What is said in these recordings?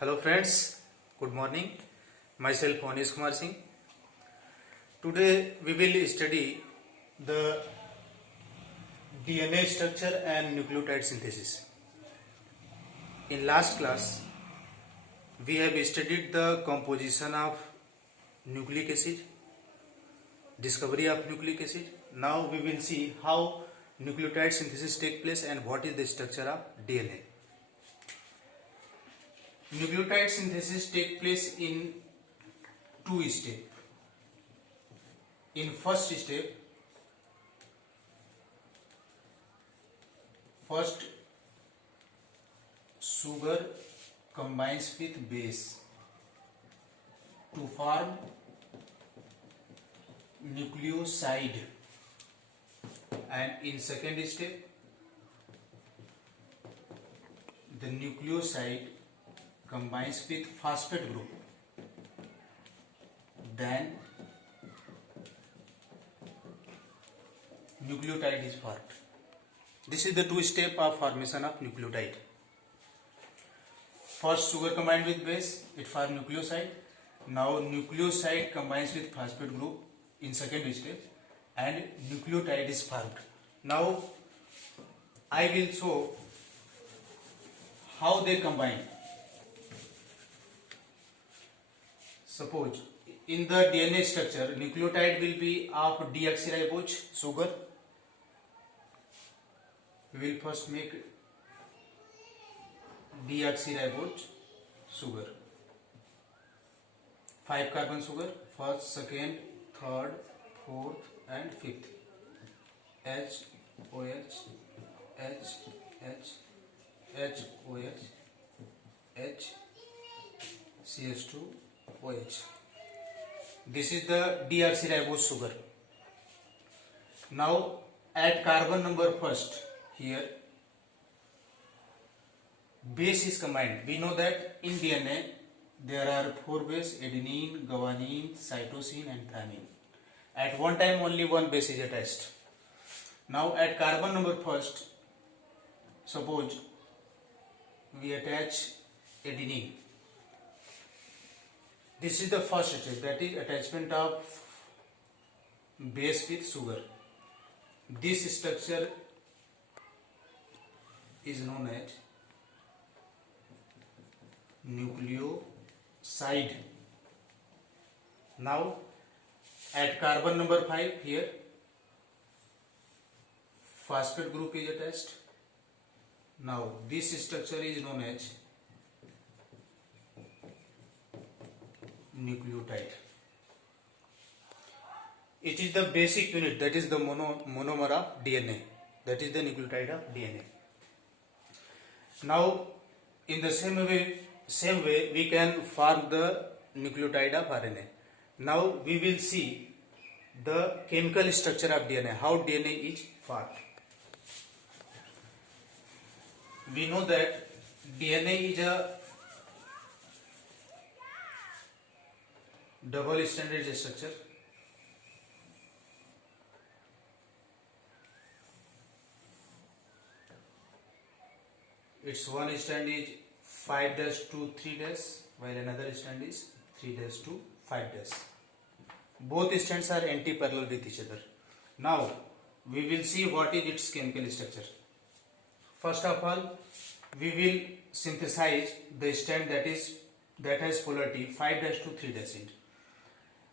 Hello friends, good morning. Myself Anish Kumar Singh. Today we will study the DNA structure and nucleotide synthesis. In last class we have studied the composition of nucleic acid, discovery of nucleic acid. Now we will see how nucleotide synthesis take place and what is the structure of DNA. Nucleotide synthesis take place in two steps. In first step, first sugar combines with base to form nucleoside, and in second step the nucleoside combines with phosphate group, then nucleotide is formed. This is the two step of formation of nucleotide. First sugar combined with base, it forms nucleoside. Now nucleoside combines with phosphate group in second step and nucleotide is formed. Now I will show how they combine. Suppose in the DNA structure nucleotide will be of deoxyribose sugar. We will first make deoxyribose sugar, 5 carbon sugar, first, second, third, fourth and fifth. H, OH, H, H, H, OH, H, CH2, OH. This is the deoxyribose sugar. Now add carbon number first. Here base is combined. We know that in DNA there are 4 bases: adenine, guanine, cytosine and thymine. At one time only one base is attached. Now add carbon number first. Suppose we attach adenine. This is the first step, that is attachment of base with sugar. This structure is known as nucleoside. Now at carbon number 5, here phosphate group is attached. Now this structure is known as nucleotide. It is the basic unit, that is the monomer of DNA, that is the nucleotide of DNA. Now in the same way we can form the nucleotide of RNA. Now we will see the chemical structure of DNA, how DNA is formed. We know that DNA is a double stranded structure. Its one strand is 5' to 3', while another strand is 3' to 5'. Both strands are anti-parallel with each other. Now we will see what is its chemical structure. First of all, we will synthesize the strand that has polarity 5' to 3'.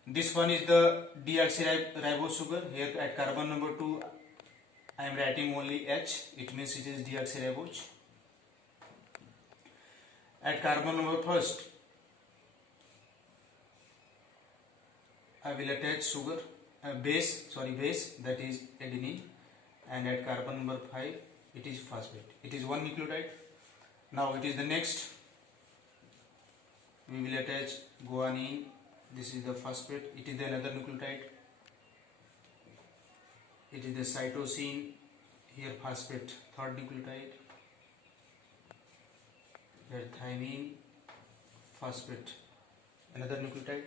This one is the deoxyribose sugar. Here at carbon number 2 I am writing only H, it means it is deoxyribose. At carbon number first I will attach sugar, base, that is adenine, and at carbon number 5 it is phosphate. It is one nucleotide. Now it is the next. We will attach guanine. This is the phosphate. It is the another nucleotide. It is the cytosine. Here phosphate, third nucleotide. Here thymine, phosphate, another nucleotide.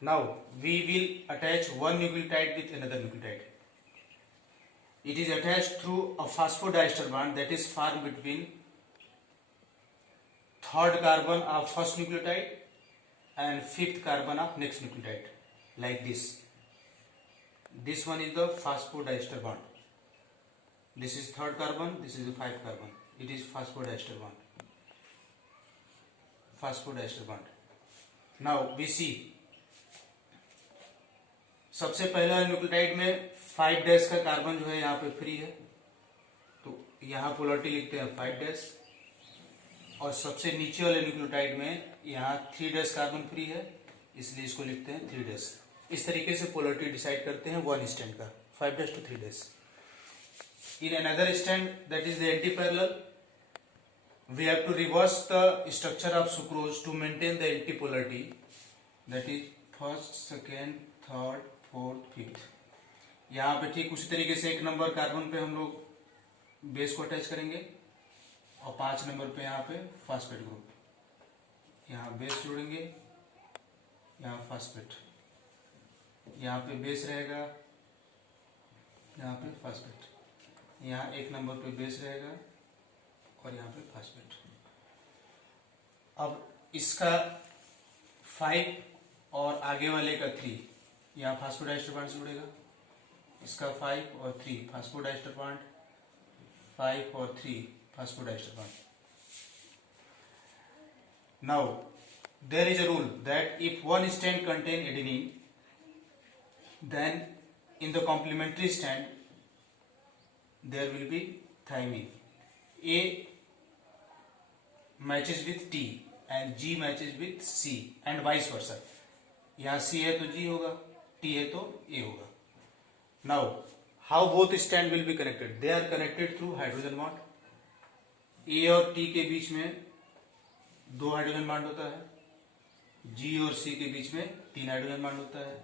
Now we will attach one nucleotide with another nucleotide. It is attached through a phosphodiester bond that is formed between third carbon of first nucleotide and fifth carbon of next nucleotide, like this. This one is the phosphodiester bond. This is third carbon, this is the 5th carbon. It is phosphodiester bond. Phosphodiester bond. Now we see, सबसे पहला nucleotide में 5 dash का carbon जो है यहाँ पे free है, तो यहाँ पोलरिटी लिखते हैं 5 डैश, और सबसे नीचे वाले न्यूक्लियोटाइड में यहाँ 3 डैश कार्बन फ्री है, इसलिए इसको लिखते हैं 3 डैश। इस तरीके से पोलरिटी डिसाइड करते हैं वन स्टैंड का, 5 dash two 3 dash. In another strand, that is the antiparallel, we have to reverse the structure of sucrose to maintain the antipolarity, that is first, second, third, fourth, fifth। यहाँ पे ठीक उसी तरीके से 1 number carbon पे हम लोग base को अटैच करेंगे और 5 नंबर पे यहाँ पे फास्फेट ग्रुप, यहाँ बेस जोड़ेंगे, यहाँ फास्फेट, यहाँ पे बेस रहेगा, यहाँ पे फास्फेट, यहाँ 1 नंबर पे बेस रहेगा और यहाँ पे फास्फेट। अब इसका 5 और आगे वाले का 3 यहाँ फास्फोडाइस्टर बॉन्ड से जुड़ेगा, इसका 5 और 3 फास्फोडाइस्टर बॉन्ड, 5 और 3 phosphodiester bond. Now there is a rule that if one strand contain adenine, then in the complementary strand there will be thymine. A matches with T and G matches with C and vice versa. यहाँ C है तो G होगा, T है तो A होगा। Now how both strand will be connected? They are connected through hydrogen bond. A और T के बीच में 2 हाइड्रोजन बॉन्ड होता है, G और C के बीच में 3 हाइड्रोजन बॉन्ड होता है,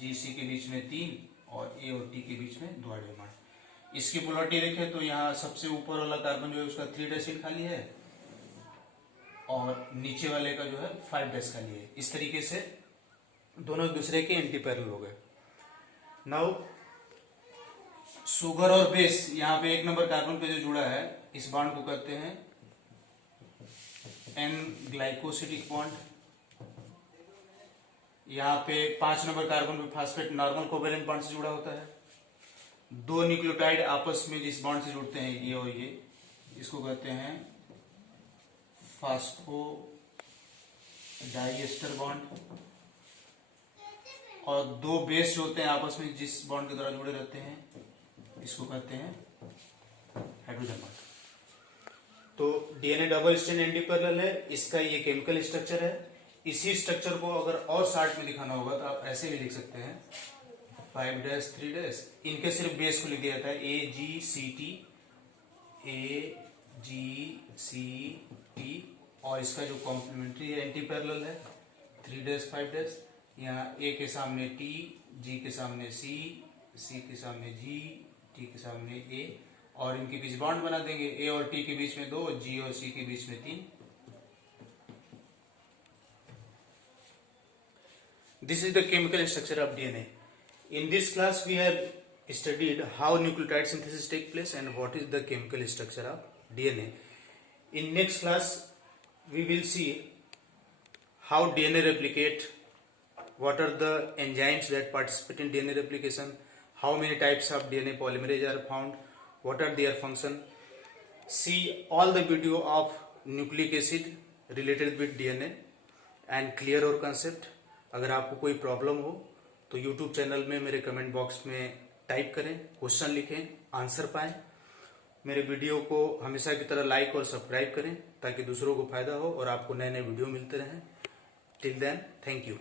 G C के बीच में 3 और A और T के बीच में 2 हाइड्रोजन बॉन्ड। इसकी पोलरिटी देखें तो यहाँ सबसे ऊपर वाला कार्बन जो है उसका 3 डैश खाली है और नीचे वाले का जो है 5 डैश खाली है। इस तरीके से दोनों एक दूसरे के एंटी पैरेलल हो गए। नाउ शुगर और बेस यहाँ पे 1 नंबर कार्बन पे जो जुड़ा है, इस बॉन्ड को कहते हैं एन ग्लाइकोसिडिक बॉन्ड। यहाँ पे 5 नंबर कार्बन पे फास्फेट नॉर्मल कोवेलेंट बॉन्ड से जुड़ा होता है। 2 न्यूक्लियोटाइड आपस में जिस बॉन्ड से जुड़ते हैं, ये और ये, इसको कहते हैं फास्फोडाइएस्टर बॉन्ड। और 2 बेस जो होते हैं आपस में जिस बॉन्ड के द्वारा जुड़े रहते हैं, इसको कहते हैं हाइड्रोजन बॉन्ड। तो DNA double strand anti parallel है, इसका ये केमिकल स्ट्रक्चर है। इसी स्ट्रक्चर को अगर और शार्ट में दिखाना होगा तो आप ऐसे भी लिख सकते हैं 5 डैश 3 डैश। इनके सिर्फ बेस को लिख दिया जाता है AGCT, AGCT, और इसका जो कॉम्प्लीमेंट्री एंटी पैरेलल है 3 डैश 5 डैश। यहाँ A के सामने T, G के सामने C, C के सामने G, T के सामने A, और इनके बीच बॉन्ड बना देंगे। A और T के बीच में 2, G और C के बीच में 3। This is the chemical structure of DNA. In this class we have studied how nucleotide synthesis take place and what is the chemical structure of DNA. In next class we will see how DNA replicate, what are the enzymes that participate in DNA replication, how many types of DNA polymerase are found, what are their function. See all the video of nucleic acid related with DNA and clear our concept. अगर आपको कोई problem हो तो YouTube channel में मेरे comment box में type करें, question लिखें, आंसर पाएं। मेरे वीडियो को हमेशा की तरह लाइक और सब्सक्राइब करें ताकि दूसरों को फायदा हो और आपको नए नए वीडियो मिलते रहें। Till then, thank you.